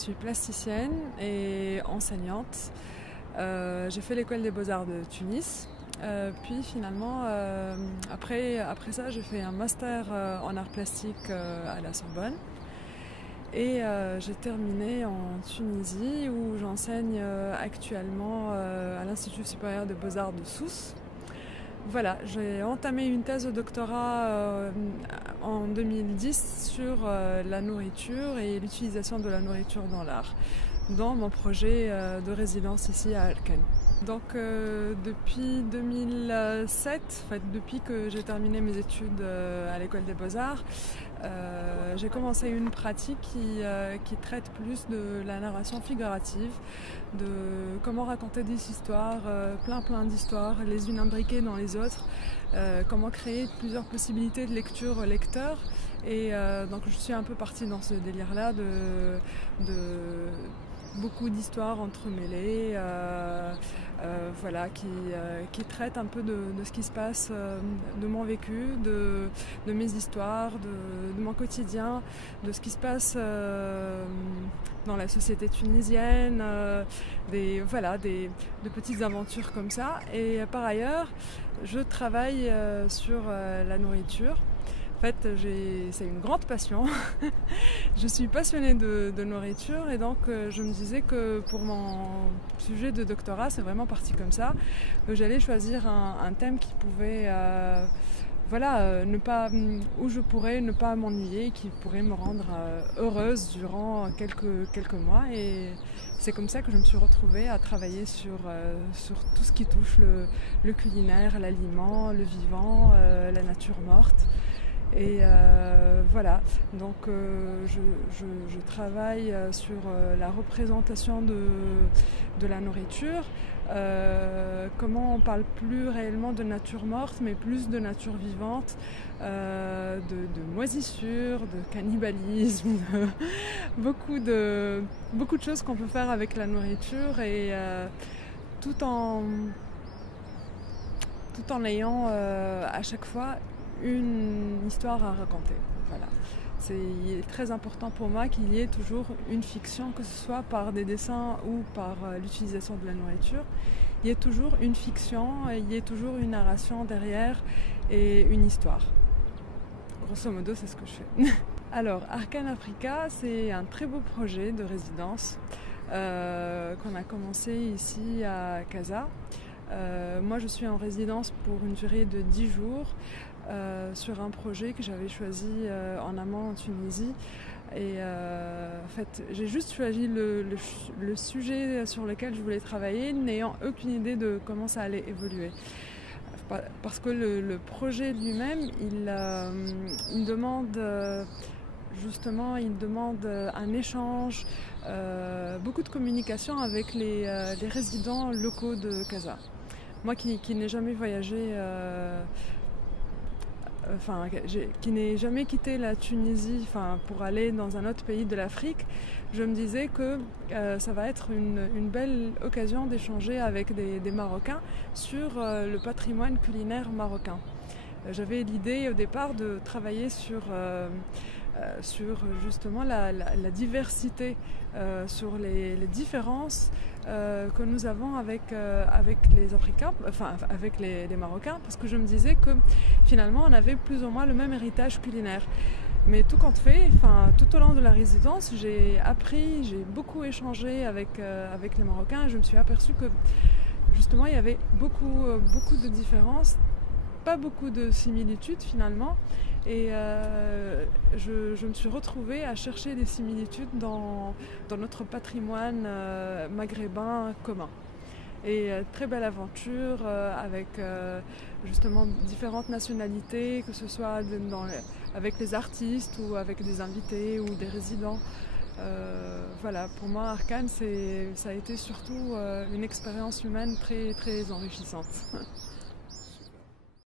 suis plasticienne et enseignante. J'ai fait l'école des beaux-arts de Tunis. Puis finalement, après ça, j'ai fait un master en arts plastiques à la Sorbonne. Et j'ai terminé en Tunisie où j'enseigne actuellement à l'Institut supérieur des beaux-arts de Sousse. Voilà, j'ai entamé une thèse de doctorat en 2010 sur la nourriture et l'utilisation de la nourriture dans l'art, dans mon projet de résidence ici à Arken. Donc depuis 2007, en fait, depuis que j'ai terminé mes études à l'école des beaux-arts, j'ai commencé une pratique qui traite plus de la narration figurative, de comment raconter des histoires, plein d'histoires, les unes imbriquées dans les autres, comment créer plusieurs possibilités de lecture au lecteur. Et donc je suis un peu partie dans ce délire-là de beaucoup d'histoires entremêlées, voilà, qui traitent un peu de ce qui se passe, de mon vécu, de mes histoires, de mon quotidien, de ce qui se passe dans la société tunisienne, de petites aventures comme ça. Et par ailleurs, je travaille sur la nourriture. En fait, c'est une grande passion. Je suis passionnée de nourriture et donc je me disais que pour mon sujet de doctorat, c'est vraiment parti comme ça, que j'allais choisir un thème qui pouvait, où je pourrais ne pas m'ennuyer, qui pourrait me rendre heureuse durant quelques mois. Et c'est comme ça que je me suis retrouvée à travailler sur tout ce qui touche le culinaire, l'aliment, le vivant, la nature morte. Et voilà, donc je travaille sur la représentation de la nourriture, comment on parle plus réellement de nature morte, mais plus de nature vivante, de moisissure, de cannibalisme, beaucoup de choses qu'on peut faire avec la nourriture et tout en ayant à chaque fois une histoire à raconter. Voilà. Il est très important pour moi qu'il y ait toujours une fiction, que ce soit par des dessins ou par l'utilisation de la nourriture. Il y ait toujours une fiction, il y ait toujours une narration derrière et une histoire. Grosso modo, c'est ce que je fais. Alors, Arken Africa, c'est un très beau projet de résidence qu'on a commencé ici à Casa. Moi, je suis en résidence pour une durée de 10 jours sur un projet que j'avais choisi en amont en Tunisie. Et en fait, j'ai juste choisi le sujet sur lequel je voulais travailler, n'ayant aucune idée de comment ça allait évoluer. Parce que le projet lui-même, il demande un échange, beaucoup de communication avec les résidents locaux de Casa. Moi qui n'ai jamais voyagé, qui n'ai jamais quitté la Tunisie pour aller dans un autre pays de l'Afrique, je me disais que ça va être une belle occasion d'échanger avec des Marocains sur le patrimoine culinaire marocain. J'avais l'idée au départ de travailler sur justement la diversité, sur les différences que nous avons avec les Africains, avec les Marocains, parce que je me disais que finalement on avait plus ou moins le même héritage culinaire. Mais tout compte fait, tout au long de la résidence, j'ai appris, j'ai beaucoup échangé avec les Marocains et je me suis aperçue que justement il y avait beaucoup de différences, pas beaucoup de similitudes finalement. Et je me suis retrouvée à chercher des similitudes dans notre patrimoine maghrébin commun. Et très belle aventure avec justement différentes nationalités, que ce soit avec les artistes ou avec des invités ou des résidents. Voilà, pour moi Arken, ça a été surtout une expérience humaine très, très enrichissante.